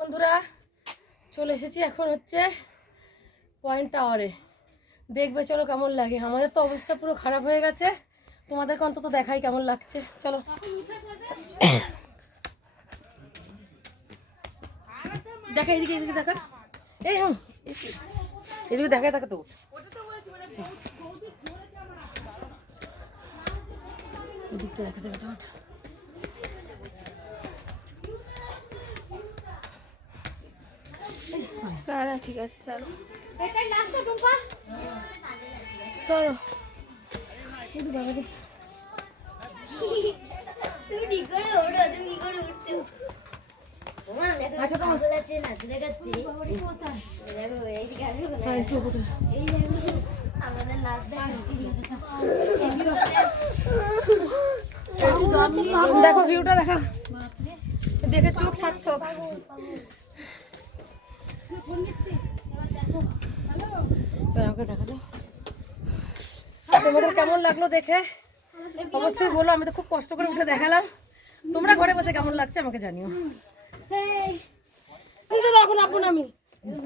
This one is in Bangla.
বন্ধুরা চলে এসেছি, এখন হচ্ছে পয়েন্ট টাওয়ারে। দেখবে চলো কেমন লাগে। আমাদের তো অবস্থা পুরো খারাপ হয়ে গেছে, তোমাদেরকে অন্তত দেখাই কেমন লাগছে। চলো দেখা, এদিকে এদিকে দেখা, এই হ্যাঁ এদিকে দেখা দেখা তো এদিকটা দেখা দেখা তো। না ঠিক আছে চলো চলো। দেখো ভিউটা দেখা, দেখে চোখ সার্থক। তোমাদের কেমন লাগলো দেখে অবশ্যই বলো। আমি তো খুব কষ্ট করে উঠে দেখালাম, তোমরা ঘরে বসে কেমন লাগছে আমাকে জানিও। এখন আপন আমি